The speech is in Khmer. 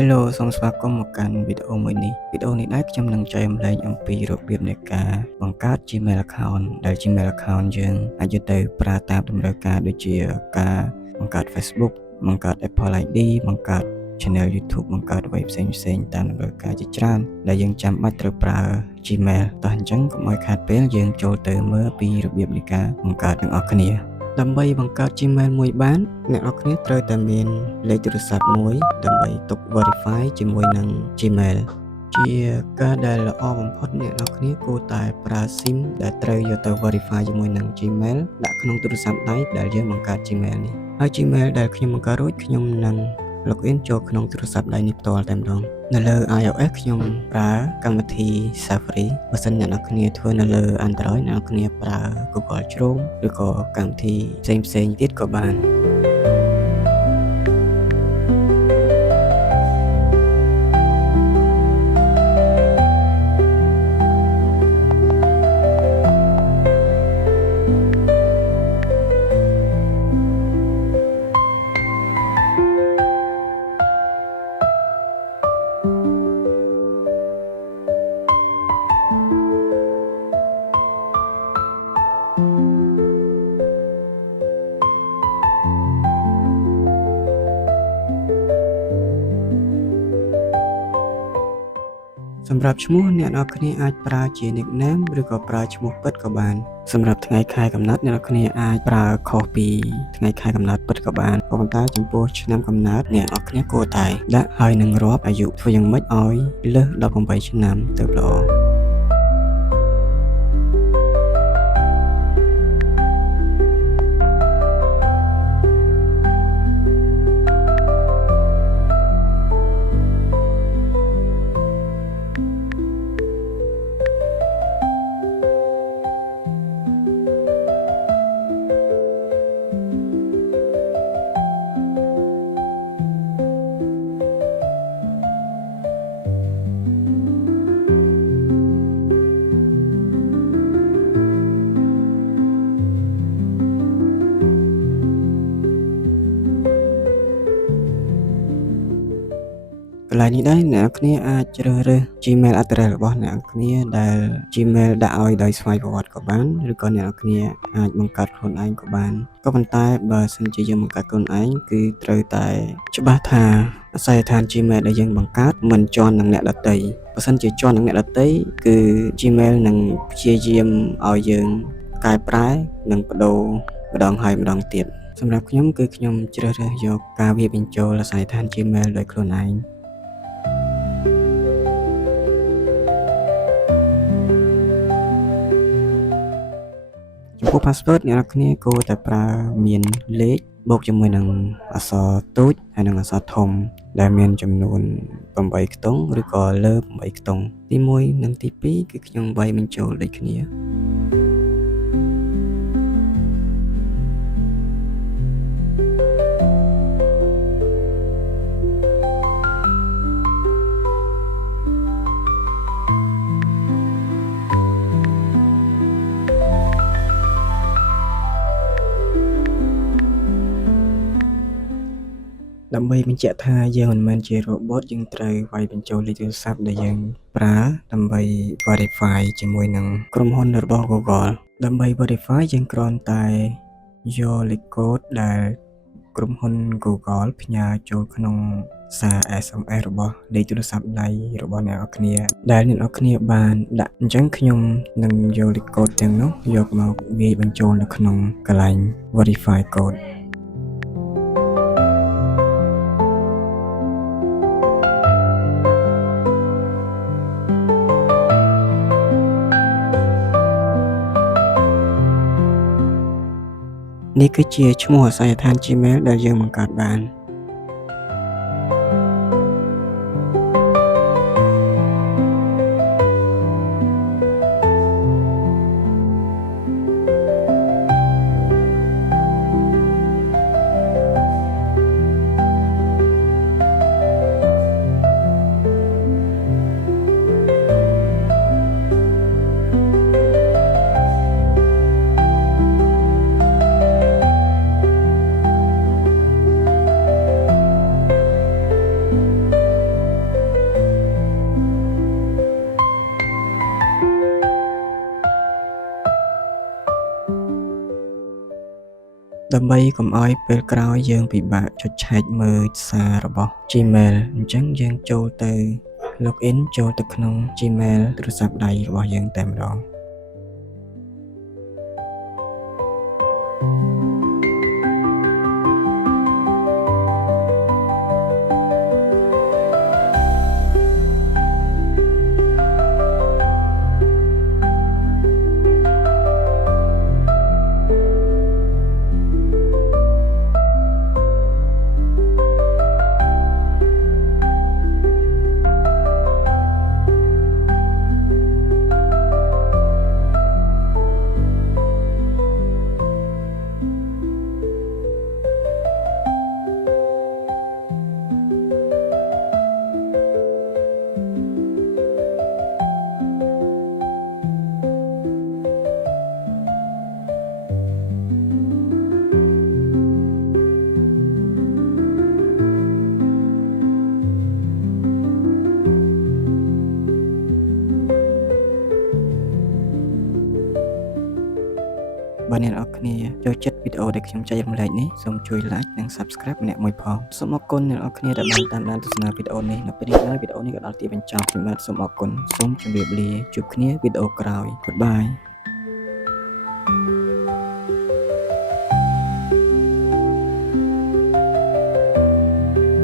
Hello សូមស្វាគមន៍មកកាន់វីដេអូមួយនេះដែលខ្ញុំនឹងចែករំលែកអំពីរបៀបនៃការបង្កើត Gmail account ដែល Gmail account យើងអាចយកទៅប្រើតាមតម្រូវការដូចជាការបង្កើត Facebook បង្កើត Apple ID បង្កើត Channel YouTube បង្កើតអ្វីផ្សេងៗតាមតម្រូវការជាច្រើនដែលយើងចាំបាច់ត្រូវប្រើ Gmail តោះអញ្ចឹងកុំឲ្យខាតពេលយើងចូលទៅមើលពីរបៀបនៃការបង្កើតទាំងអស់គ្នាដើម្បីបង្កើត Gmail មួយបានអ្នកនរគ្នាត្រូវតែមានលេខទូរស័ព្ទមួយដើម្បីទុក verify ជាមួយនឹង Gmail ជាការដែលល្អបំផុតអ្នកនរគ្នាគួរតែប្រើ SIM ដែលត្រូវយកទៅ verify ជាមួយនឹង Gmail ដាក់ក្នុងទូរស័ព្ទដៃដែលយើងបង្កើត Gmail នេះហើយ Gmail ដែលខ្ញុំបង្កើតរួចខ្ញុំនឹង login ចូលក្នុងទូរស័ព្ទដៃនេះផ្ទាល់តែម្ដងនៅលើ iOS ខ្ញុំប្រើកម្មវិធី Safari បើសិនអ្នកនរគ្នាធ្វើនៅលើ Android អ្នកនរគ្នាប្រើ Google Chrome ឬក៏កម្មវិធីផ្សេងៗទៀតក៏បានសម្រាប់ឈ្មោះអ្នកនរគ្នាអាចប្រើជា nickname ឬក៏ប្រើឈ្មោះពិតក៏បានសម្រាប់ថ្ងៃខែកំណើតអ្នកនរគ្នាអាចប្រើខុសពីថ្ងៃខែកំណើតពិតក៏បានក៏ប៉ុន្តែចំពោះឆ្នាំកំណើតអ្នកនរគ្នាគួរតែដាក់ហើយនឹងរាប់អាយុធ្វើយ៉ាងម៉េចឲ្យលើស18ឆ្នាំទៅល្អកន្លែងនេះដែរអ្នកនរគ្នាអាចជ្រើសរើស Gmail address របស់អ្នកនរគ្នាដែល Gmail ដាក់ឲ្យដោយស្វ័យប្រវត្តិក៏បានឬក៏អ្នកនរគ្នាអាចបង្កើតខ្លួនឯងក៏បានក៏ប៉ុន្តែបើសិនជាយើងបង្កើតខ្លួនឯងគឺត្រូវតែច្បាស់ថាអាសយដ្ឋាន Gmail ដែលយើងបង្កើតមិនជាន់នឹងអ្នកដទៃបើសិនជាជាន់នឹងអ្នកដទៃគឺ Gmail នឹងព្យាយាមឲ្យយើងកែប្រែនិងបដូរម្ដងហើយម្ដងទៀតសម្រាប់ខ្ញុំគឺខ្ញុំជ្រើសរើសយកការវាបញ្ចូលអាសយដ្ឋាន Gmail ដោយខ្លួនឯងចំពោះ password អ្នកនរគ្នាគួរតែប្រើមានលេខបូកជាមួយនឹងអក្សរតូចហើយនិងអក្សរធំដែលមានចំនួន8ខ្ទង់ឬក៏លើ8ខ្ទង់ទី1និងទី2គឺខ្ញុំវាយបញ្ចូលដូចគ្នាដើម្បីបញ្ជាក់ថាយើងមិនមែនជា robot យើងត្រូវវាយបញ្ចូលលេខទូរស័ព្ទដែលយើងប្រើដើម្បី verify ជាមួយនឹងក្រុមហ៊ុនរបស់ Google ដើម្បី verify យើងគ្រាន់តែយកលេខកូដដែលក្រុមហ៊ុន Google ផ្ញើចូលក្នុងសារ SMS របស់លេខទូរស័ព្ទដៃរបស់អ្នកនរគ្នាដែលអ្នកនរគ្នាបានដាក់អញ្ចឹងខ្ញុំនឹងយកលេខកូដទាំងនោះយកមកវាយបញ្ចូលនៅក្នុងកន្លែង verify codeនេះគឺជាឈ្មោះអាសយដ្ឋាន Gmail ដែលយើងបង្កើតបាន ដើម្បីកុំឲ្យពេលក្រោយយើងពិបាកចុចឆែកមើលសាររបស់ Gmail អញ្ចឹងយើងចូលទៅ login ចូលទៅក្នុង Gmail ទូរស័ព្ទដៃរបស់យើងតែម្ដងបើអ្នកនរគ្នាចូលចិត្តវីដេអូដែលខ្ញុំចែករំលែកនេះសូមជួយ like និង subscribe ម្នាក់មួយផងសូមអរគុណអ្នកនរគ្នាដែលបានតាមដានទស្សនាវីដេអូនេះនៅពេលនេះហើយវីដេអូនេះក៏ដល់ទីបញ្ចប់ខ្ញុំបាទសូមអរគុណសូមជម្រាបលាជួបគ្នាវីដេអូក្រោយ Goodbye